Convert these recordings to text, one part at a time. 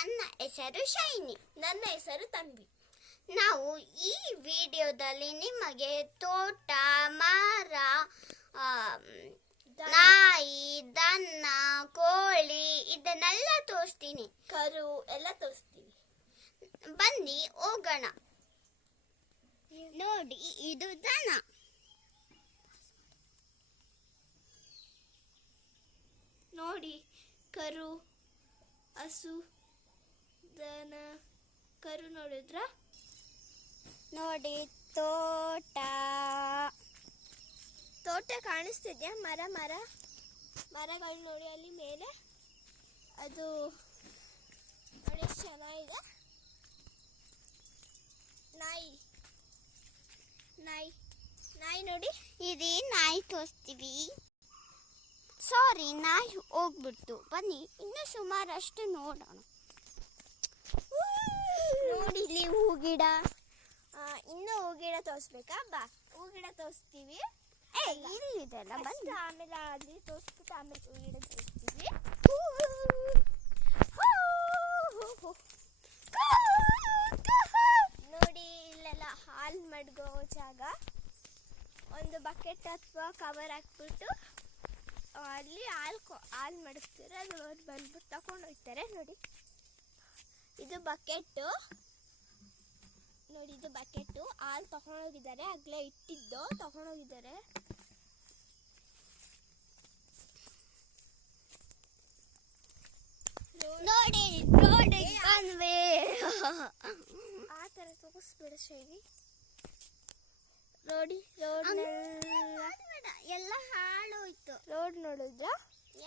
ನನ್ನ ಹೆಸರು ಶೈನಿ. ನನ್ನ ಹೆಸರು ತನ್ವಿ. ನಾವು ಈ ವಿಡಿಯೋದಲ್ಲಿ ನಿಮಗೆ ತೋಟ, ಮರ, ನಾಯಿ, ದನ, ಕೋಳಿ ಇದನ್ನೆಲ್ಲ ತೋರಿಸ್ತೀನಿ. ಕರು ಎಲ್ಲ ತೋರಿಸ್ತೀವಿ. ಬನ್ನಿ ಹೋಗೋಣ. ನೋಡಿ, ಇದು ದನ. ನೋಡಿ, ಕರು, ಹಸು, ದನ, ಕರು ನೋಡಿದ್ರ. ನೋಡಿ, ತೋಟ ಕಾಣಿಸ್ತಿದ್ಯಾ? ಮರಗಳು ನೋಡಿ ಅಲ್ಲಿ ಮೇಲೆ. ಅದು ನೋಡಿ ಎಷ್ಟು ಚೆನ್ನಾಗಿದೆ. ನಾಯಿ ನೋಡಿ. ಇದು ನಾಯಿ ತೋರಿಸ್ತೀವಿ. ಸಾರಿ, ನಾಯಿ ಹೋಗ್ಬಿಡ್ತು. ಬನ್ನಿ ಇನ್ನು ಸುಮಾರಷ್ಟು ನೋಡೋಣ. ನೋಡಿ ಇಲ್ಲಿ ಹೂ ಗಿಡ. ಇನ್ನೂ ಹೂ ಗಿಡ ತೋರಿಸ್ಬೇಕಾ? ಬಾ, ಹೂ ಗಿಡ ತೋರಿಸ್ತೀವಿ. ಇಲ್ಲಿದೆಲ್ಲ ಬನ್ನಿ. ಆಮೇಲೆ ಅಲ್ಲಿ ತೋರಿಸ್ಬಿಟ್ಟು ಆಮೇಲೆ ಹೂ ಗಿಡ ತೋರಿಸ್ತೀವಿ. ನೋಡಿ, ಇಲ್ಲೆಲ್ಲ ಹಾಲು ಮಡ್ಗೋ ಜಾಗ. ಒಂದು ಬಕೆಟ್ ಅಥವಾ ಕವರ್ ಹಾಕ್ಬಿಟ್ಟು ಅಲ್ಲಿ ಹಾಲು ಮಡಗ್ತಾರೆ. ಅದು ಅವ್ರು ಬಂದ್ಬಿಟ್ಟು ತಗೊಂಡು ಹೋಗ್ತಾರೆ. ನೋಡಿ, ಇದು ಬಕೆಟ್ಟು. ನೋಡಿ, ಇದು ಬಕೆಟ್ಟು. ಹಾಲು ತಗೊಂಡೋಗಿದ್ದಾರೆ. ಆಗಲೇ ಇಟ್ಟಿದ್ದು ತಗೊಂಡೋಗಿದ್ದಾರೆ. ನೋಡಿ ಕನ್ವೆ. ಆ ಥರ ತೋರಿಸ್ಬೇಡ ಶೈಲಿ. ರೋಡ್ ಎಲ್ಲ ಹಾಳೋಯ್ತು. ರೋಡ್ ನೋಡಿದ್ರ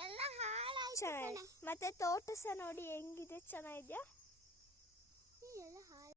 ಎಲ್ಲ ಹಾಳಾಯ್ತು. ಚೆನ್ನಾಗಿ. ಮತ್ತೆ ತೋಟ ಸಹ ನೋಡಿ ಹೆಂಗಿದೆ, ಚೆನ್ನಾಗಿದ್ಯಾ? ಎಲ್ಲ ಹಾಳು.